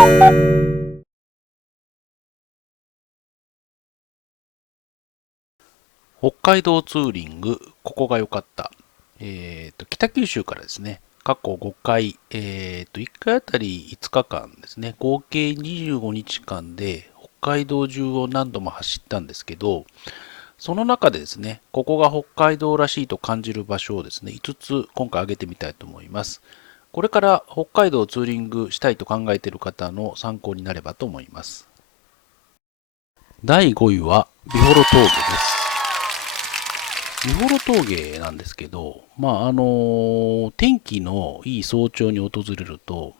北海道ツーリング、ここが良かった。北九州からですね、過去5回、1回あたり5日間ですね、合計25日間で北海道中を何度も走ったんですけど、その中でですね、ここが北海道らしいと感じる場所をですね、5つ今回挙げてみたいと思います。これから北海道をツーリングしたいと考えている方の参考になればと思います。第5位は、美幌峠です。美幌峠なんですけど、天気のいい早朝に訪れると、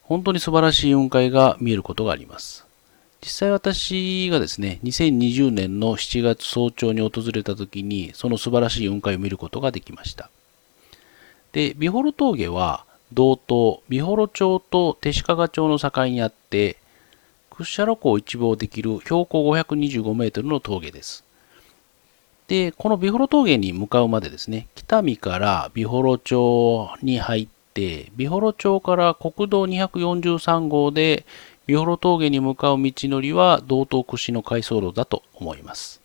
本当に素晴らしい雲海が見えることがあります。実際私がですね、2020年の7月早朝に訪れた時に、その素晴らしい雲海を見ることができました。で、美幌峠は、道東、美幌町と手鹿賀町の境にあって、屈斜路湖を一望できる標高525メートルの峠です。で、この美幌峠に向かうまでですね、北見から美幌町に入って、美幌町から国道243号で美幌峠に向かう道のりは道東屈指の回送路だと思います。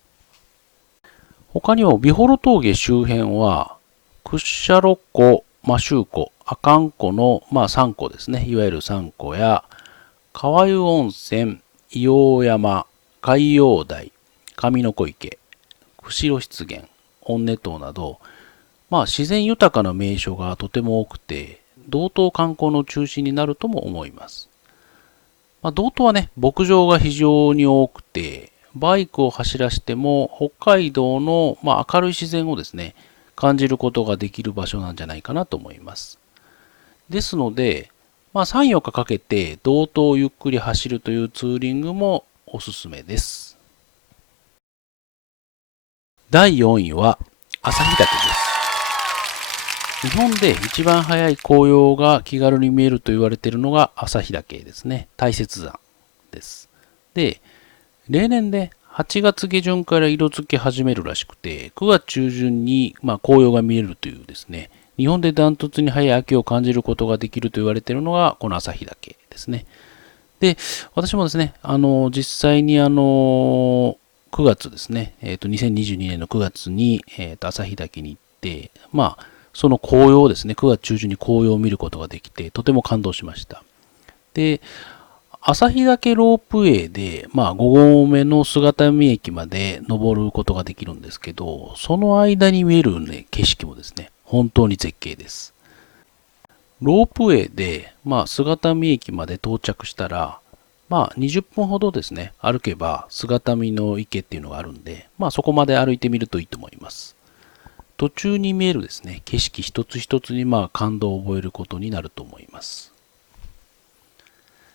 他にも美幌峠周辺は、屈斜路湖、摩周湖、阿寒湖の、3湖ですね、いわゆる3湖や、川湯温泉、硫黄山、海洋台、上の子池、釧路湿原、温根島など、自然豊かな名所がとても多くて、道東観光の中心になるとも思います。道東はね、牧場が非常に多くて、バイクを走らせても北海道の、明るい自然をですね、感じることができる場所なんじゃないかなと思います。ですので、3、4日かけて道東をゆっくり走るというツーリングもおすすめです。第4位は旭岳です。日本で一番早い紅葉が気軽に見えると言われているのが旭岳ですね。大雪山です。で、例年で8月下旬から色づき始めるらしくて、9月中旬に紅葉が見えるというですね、日本でダントツに早い秋を感じることができると言われているのがこの旭岳ですね。で、私もですね、実際に9月ですね、2022年の9月に、旭岳に行って、その紅葉をですね、9月中旬に紅葉を見ることができて、とても感動しました。で、旭岳ロープウェイで、5合目の姿見駅まで登ることができるんですけど、その間に見える、ね、景色もですね、本当に絶景です。ロープウェイで、姿見駅まで到着したら、20分ほどですね、歩けば姿見の池っていうのがあるんで、そこまで歩いてみるといいと思います。途中に見えるですね、景色一つ一つに感動を覚えることになると思います。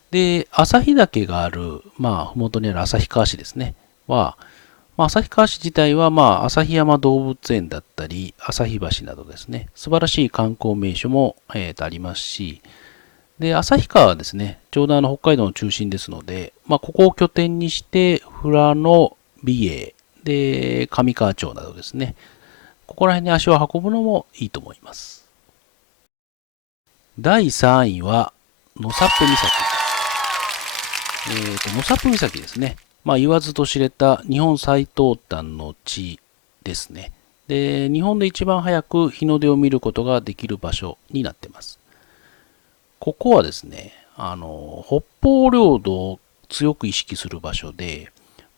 で、旭岳がある、ふもとにある旭川市ですね、は、旭川市自体は、旭山動物園だったり、旭橋などですね、素晴らしい観光名所も、ありますし、で、旭川はですね、ちょうど北海道の中心ですので、ここを拠点にして、富良野、美瑛、で、上川町などですね、ここら辺に足を運ぶのもいいと思います。第3位は、野サプ岬。野サプ岬ですね。言わずと知れた日本最東端の地ですね。で、日本で一番早く日の出を見ることができる場所になっています。ここはですね、北方領土を強く意識する場所で、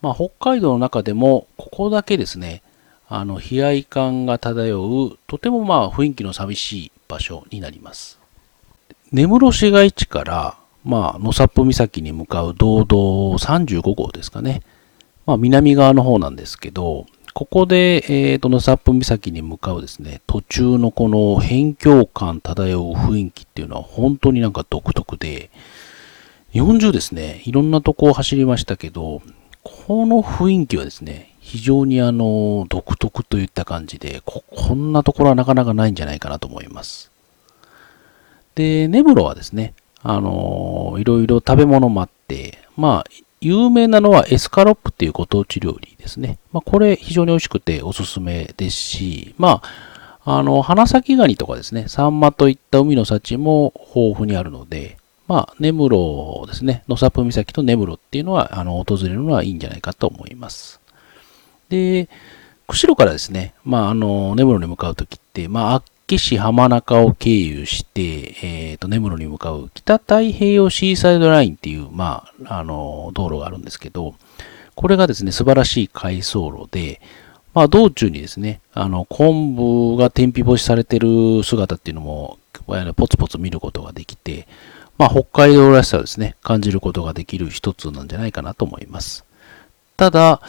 北海道の中でもここだけですね、悲哀感が漂う、とても雰囲気の寂しい場所になります。根室市街地から、野サプ岬に向かう道道35号ですかね。南側の方なんですけど、ここで、野サプ岬に向かうですね、途中のこの辺境感漂う雰囲気っていうのは本当になんか独特で、日本中ですね、いろんなとこを走りましたけど、この雰囲気はですね、非常に独特といった感じで、こんなところはなかなかないんじゃないかなと思います。で、根室はですね、いろいろ食べ物もあって、有名なのはエスカロップっていうご当地料理ですね。これ非常に美味しくておすすめですし、花咲ガニとかですね、サンマといった海の幸も豊富にあるので、根室ですね、野サプ岬と根室っていうのは、訪れるのはいいんじゃないかと思います。で、釧路からですね、根室に向かうときって、厚岸浜中を経由して、根室に向かう北太平洋シーサイドラインっていう、道路があるんですけど、これがですね、素晴らしい回送路で、道中にですね、昆布が天日干しされてる姿っていうのも、ポツポツ見ることができて、北海道らしさをですね、感じることができる一つなんじゃないかなと思います。ただ、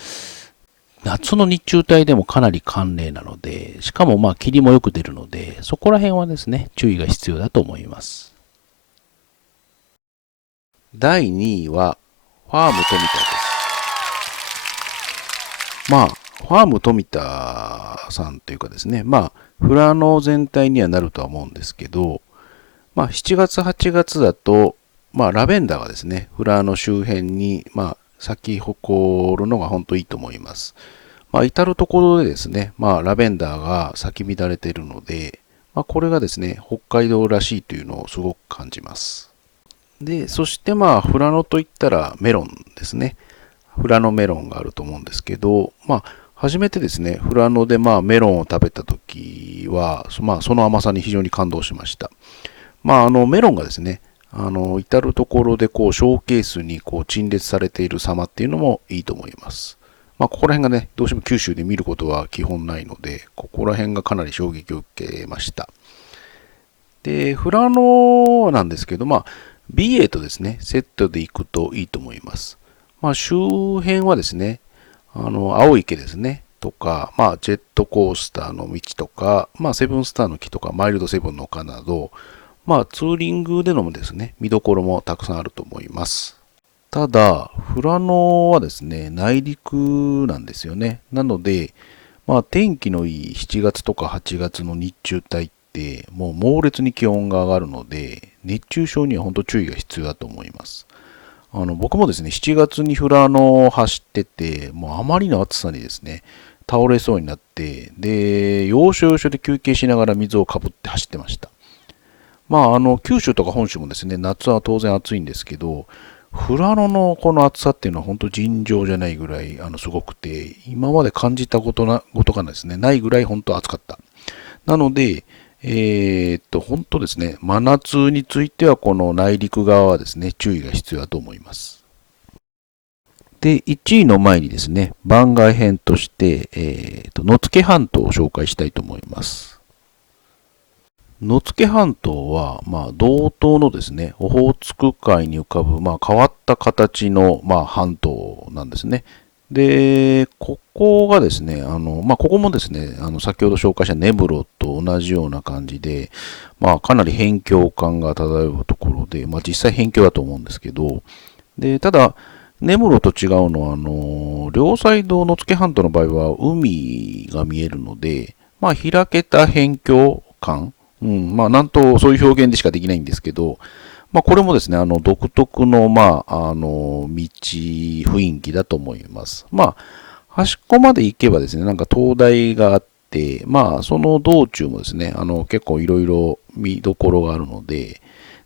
夏の日中帯でもかなり寒冷なので、しかも霧もよく出るので、そこら辺はですね、注意が必要だと思います。第2位は、ファーム富田です。ファーム富田さんというかですね、富良野全体にはなるとは思うんですけど、7月、8月だと、ラベンダーがですね、富良野周辺に、咲き誇るのが本当いいと思います。至るところでですね、ラベンダーが咲き乱れているので、これがですね、北海道らしいというのをすごく感じます。で、そして富良野といったらメロンですね。富良野メロンがあると思うんですけど、初めてですね、富良野でメロンを食べた時は、その甘さに非常に感動しました。メロンがですね、至るところでショーケースに陳列されている様っていうのもいいと思います。ここら辺がね、どうしても九州で見ることは基本ないので、ここら辺がかなり衝撃を受けました。で、富良野なんですけど、BA とですね、セットで行くといいと思います。周辺はですね、青池ですね、とか、ジェットコースターの道とか、セブンスターの木とか、マイルドセブンの丘など、ツーリングでのですね、見どころもたくさんあると思います。ただ、富良野はですね、内陸なんですよね。なので、天気のいい7月とか8月の日中帯って、もう猛烈に気温が上がるので、熱中症には本当注意が必要だと思います。僕もですね、7月に富良野を走ってて、もうあまりの暑さにですね、倒れそうになって、で、要所要所で休憩しながら水をかぶって走ってました。九州とか本州もですね、夏は当然暑いんですけど、富良野のこの暑さっていうのは本当尋常じゃないぐらいすごくて、今まで感じたことがですね、ないぐらい本当暑かった。なので、本当ですね、真夏についてはこの内陸側はですね、注意が必要だと思います。で、1位の前にですね、番外編として、野付半島を紹介したいと思います。野付半島は、道東のですね、オホーツク海に浮かぶ、変わった形の、半島なんですね。で、ここがですね、ここもですね、先ほど紹介した根室と同じような感じで、かなり辺境感が漂うところで、実際辺境だと思うんですけど、で、ただ、根室と違うのは、両サイド野付半島の場合は海が見えるので、開けた辺境感、なんとそういう表現でしかできないんですけど、これもですね、独特の、雰囲気だと思います。端っこまで行けばですね、なんか灯台があって、その道中もですね、結構いろいろ見どころがあるので、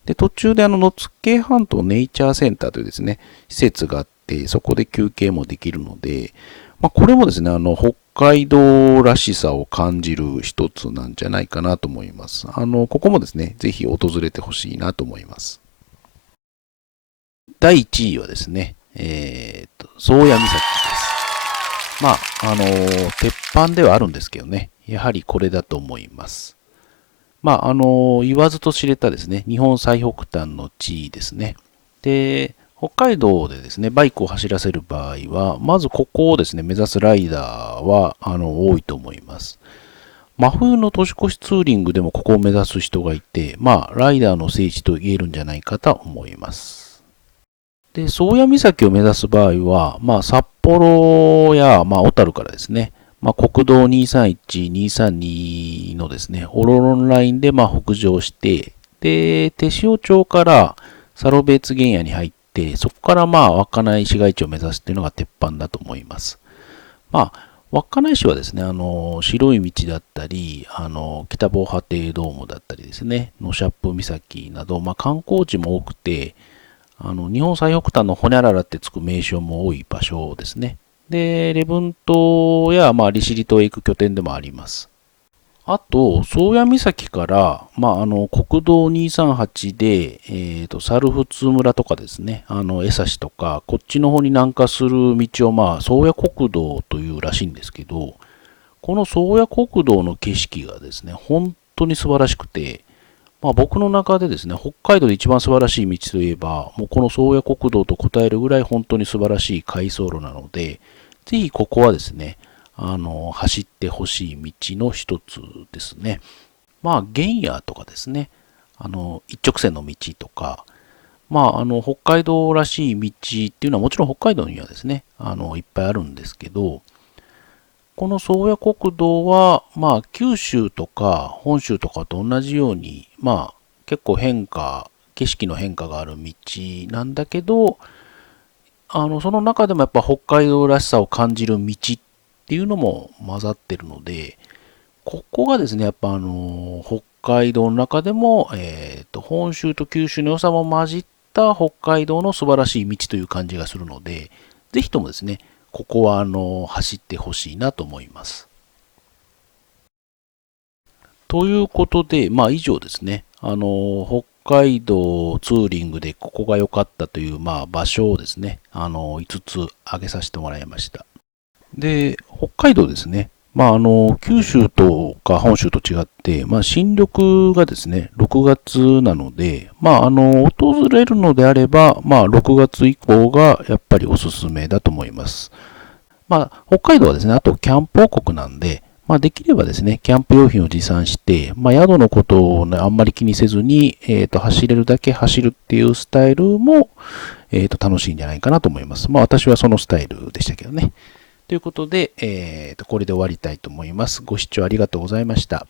で、途中で野付半島ネイチャーセンターというですね、施設があって、そこで休憩もできるので、これもですね、北海道らしさを感じる一つなんじゃないかなと思います。ここもですね、ぜひ訪れてほしいなと思います。第1位はですね、宗谷岬です。鉄板ではあるんですけどね、やはりこれだと思います。言わずと知れたですね、日本最北端の地位ですね。で、北海道でですね、バイクを走らせる場合は、まずここをですね、目指すライダーは、多いと思います。真冬の年越しツーリングでもここを目指す人がいて、ライダーの聖地と言えるんじゃないかと思います。で、宗谷岬を目指す場合は、札幌や、小樽からですね、国道231、232のですね、オロロンラインで北上して、で、手塩町からサロベツ原野に入って、そこから稚内市街地を目指すっていうのが鉄板だと思います。稚内市はですね、白い道だったり、北防波堤ドームだったりですね、ノシャップ岬など、観光地も多くて、日本最北端のホニャララってつく名所も多い場所ですね。で、礼文島や、利尻島へ行く拠点でもあります。あと、宗谷岬から、国道238で、猿払村とかですね、江差とか、こっちの方に南下する道を、宗谷国道というらしいんですけど、この宗谷国道の景色がですね、本当に素晴らしくて、僕の中でですね、北海道で一番素晴らしい道といえば、もうこの宗谷国道と答えるぐらい本当に素晴らしい回送路なので、ぜひここはですね、走ってほしい道の一つですね。原野とかですね、一直線の道とか、北海道らしい道っていうのはもちろん北海道にはですね、いっぱいあるんですけど、この宗谷国道は、九州とか本州とかと同じように、結構景色の変化がある道なんだけど、その中でもやっぱ北海道らしさを感じる道っていうのも混ざってるので、ここがですね、やっぱ北海道の中でも、本州と九州の良さも混じった北海道の素晴らしい道という感じがするので、ぜひともですね、ここは走ってほしいなと思います。ということで、以上ですね。北海道ツーリングでここが良かったという、場所をですね、5つ挙げさせてもらいました。で、北海道ですね。九州とか本州と違って、新緑がですね、6月なので、訪れるのであれば、6月以降がやっぱりおすすめだと思います。北海道はですね、あとキャンプ王国なんで、できればですね、キャンプ用品を持参して、宿のことを、ね、あんまり気にせずに、走れるだけ走るっていうスタイルも、楽しいんじゃないかなと思います。私はそのスタイルでしたけどね。ということで、これで終わりたいと思います。ご視聴ありがとうございました。